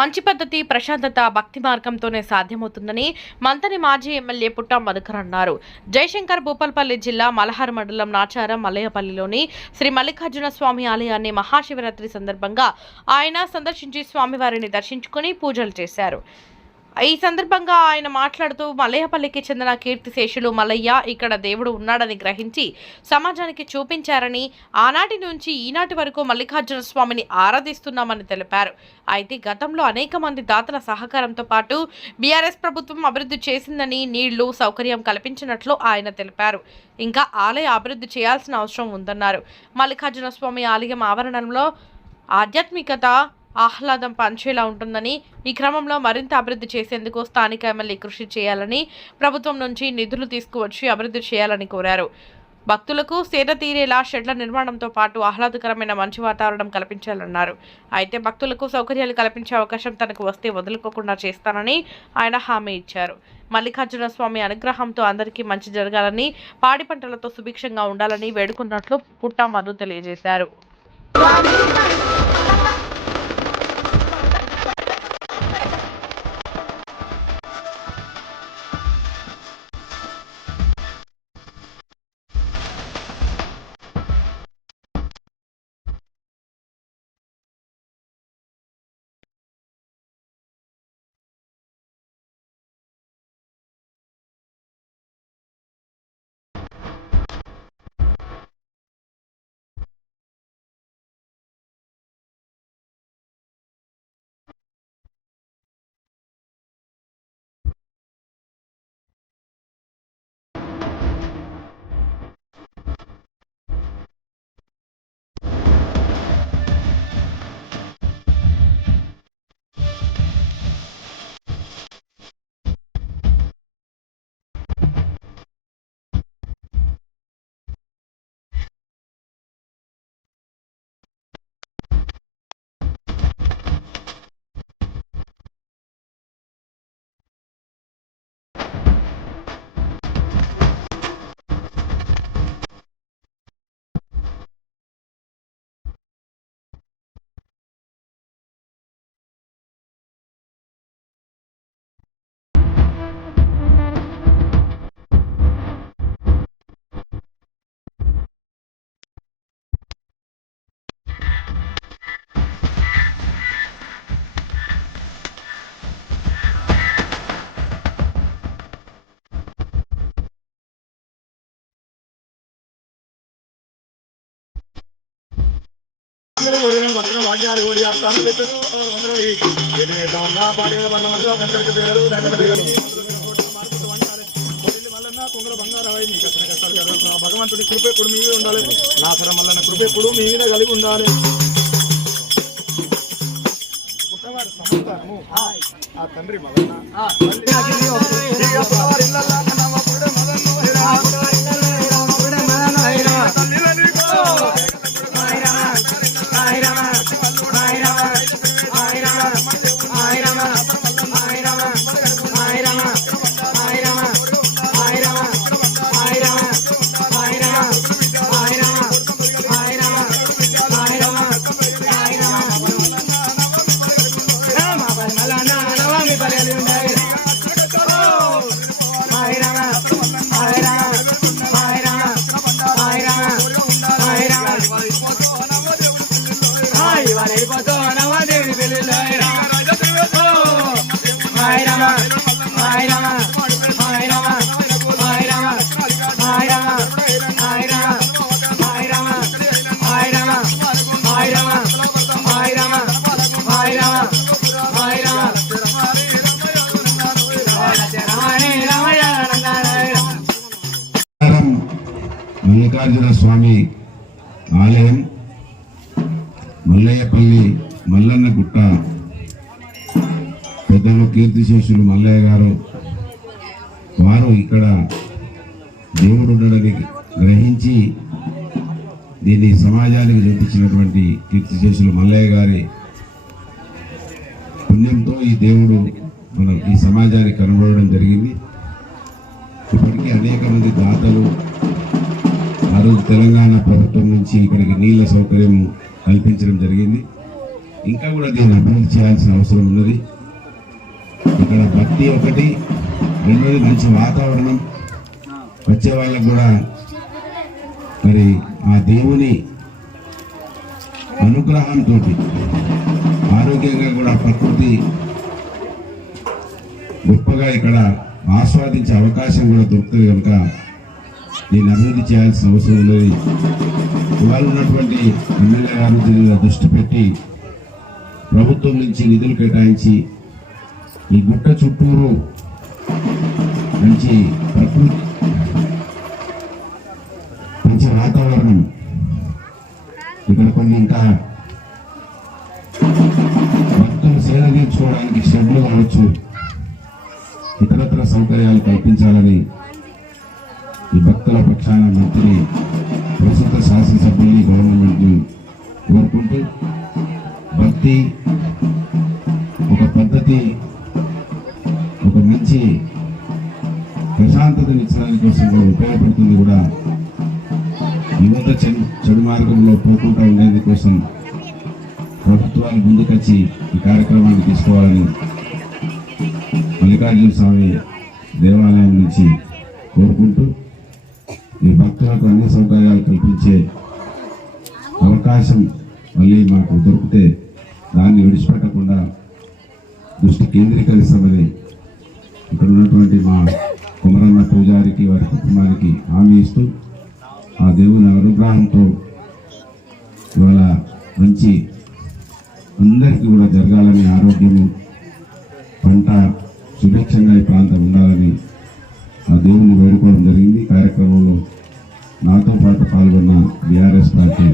మంచి పద్ధతి ప్రశాంతత భక్తి మార్గంతోనే సాధ్యమవుతుందని మంతని మాజీ ఎమ్మెల్యే పుట్ట మధుకర్ అన్నారు. జయశంకర్ భూపాల్పల్లి జిల్లా మలహార్ మండలం నాచారం మల్లయ్యపల్లిలోని శ్రీ మల్లికార్జున స్వామి ఆలయాన్ని మహాశివరాత్రి సందర్భంగా ఆయన సందర్శించి స్వామివారిని దర్శించుకుని పూజలు చేశారు. ఈ సందర్భంగా ఆయన మాట్లాడుతూ మలయపల్లికి చెందిన కీర్తిశేషులు మల్లయ్య ఇక్కడ దేవుడు ఉన్నాడని గ్రహించి సమాజానికి చూపించారని ఆనాటి నుంచి ఈనాటి వరకు మల్లికార్జున స్వామిని ఆరాధిస్తున్నామని తెలిపారు. అయితే గతంలో అనేక మంది దాతల సహకారంతో పాటు బీఆర్ఎస్ ప్రభుత్వం అభివృద్ధి చేసిందని నీళ్ళు సౌకర్యం కల్పించినట్లు ఆయన తెలిపారు. ఇంకా ఆలయ అభివృద్ధి చేయాల్సిన అవసరం ఉందన్నారు. మల్లికార్జున స్వామి ఆలయం ఆవరణంలో ఆధ్యాత్మికత ఆహ్లాదం పంచేలా ఉంటుందని ఈ క్రమంలో మరింత అభివృద్ధి చేసేందుకు స్థానిక ఎమ్మెల్యే కృషి చేయాలని ప్రభుత్వం నుంచి నిధులు తీసుకువచ్చి అభివృద్ధి చేయాలని కోరారు. భక్తులకు సేద తీరేలా షెడ్ల నిర్మాణంతో పాటు ఆహ్లాదకరమైన మంచి వాతావరణం కల్పించాలన్నారు. అయితే భక్తులకు సౌకర్యాలు కల్పించే అవకాశం తనకు వస్తే వదులుకోకుండా చేస్తానని ఆయన హామీ ఇచ్చారు. మల్లికార్జున స్వామి అనుగ్రహంతో అందరికీ మంచి జరగాలని పాడి పంటలతో సుభిక్షంగా ఉండాలని వేడుకున్నట్లు మధు తెలియజేశారు భగవంతుడి కృప ఎప్పుడు మీ మీద ఉండాలి? నా సర మల్లన్న కృప ఎప్పుడు మీ మీద కలిగి ఉండాలి? పుట్టవారి ఆ తండ్రి మదన్న స్వామి ఆలయం మల్లయ్యపల్లి మల్లన్న గుట్ట పెద్దలు కీర్తిశేషులు మల్లయ్య గారు. వారు ఇక్కడ దేవుడు ఉండడని గ్రహించి దీన్ని సమాజానికి చూపించినటువంటి కీర్తిశేషులు మల్లయ్య గారి పుణ్యంతో ఈ దేవుడు మన ఈ సమాజానికి కనబడడం జరిగింది. ఇప్పటికీ అనేక మంది దాతలు రోజు తెలంగాణ ప్రభుత్వం నుంచి ఇక్కడికి నీళ్ళ సౌకర్యం కల్పించడం జరిగింది. ఇంకా కూడా దీన్ని అభివృద్ధి చేయాల్సిన అవసరం ఉన్నది. ఇక్కడ భక్తి ఒకటి రెండోది మంచి వాతావరణం. వచ్చే వాళ్ళకు కూడా మరి ఆ దేవుని అనుగ్రహంతో ఆరోగ్యంగా కూడా ప్రకృతి గొప్పగా ఇక్కడ ఆస్వాదించే అవకాశం కూడా దొరుకుతుంది కనుక దీన్ని అభివృద్ధి చేయాల్సిన అవసరం ఉన్నది. ఇవాళ ఉన్నటువంటి ఎమ్మెల్యే గారు దీని దృష్టి పెట్టి ప్రభుత్వం నుంచి నిధులు కేటాయించి ఈ గుట్ట చుట్టూరు మంచి ప్రకృతి మంచి వాతావరణం. ఇక్కడ కొన్ని ఇంకా భక్తులు సేవ తీర్చుకోవడానికి షెడ్లు కావచ్చు ఇతరత్ర సౌకర్యాలు కల్పించాలని ఈ భక్తుల పక్షాన మంత్రి ప్రస్తుత శాసనసభ్యుల్ని గవర్నమెంట్ని కోరుకుంటూ భక్తి ఒక పద్ధతి ఒక మంచి ప్రశాంతతను ఇచ్చడానికి కోసం ఉపయోగపడుతుంది కూడా. యువత చెడు చెడు మార్గంలో పోకుండా ఉండేందుకోసం ప్రభుత్వాలు ముందుకొచ్చి ఈ కార్యక్రమాన్ని తీసుకోవాలని మల్లికార్జున స్వామి దేవాలయం నుంచి కోరుకుంటూ ఈ భక్తులకు అన్ని సౌకర్యాలు కల్పించే అవకాశం మళ్ళీ మాకు దొరికితే దాన్ని విడిచిపెట్టకుండా దృష్టి కేంద్రీకరిస్తామని ఇక్కడ ఉన్నటువంటి మా కుమరన్న పూజారికి వారి కుటుంబానికి హామీ ఇస్తూ ఆ దేవుని అనుగ్రహంతో ఇవాళ మంచి అందరికీ కూడా జరగాలని ఆరోగ్యము పంట సుభిక్షంగా ఈ ప్రాంతం ఉండాలని ఆ దేవుని వేడుకోవడం జరిగింది. BRS party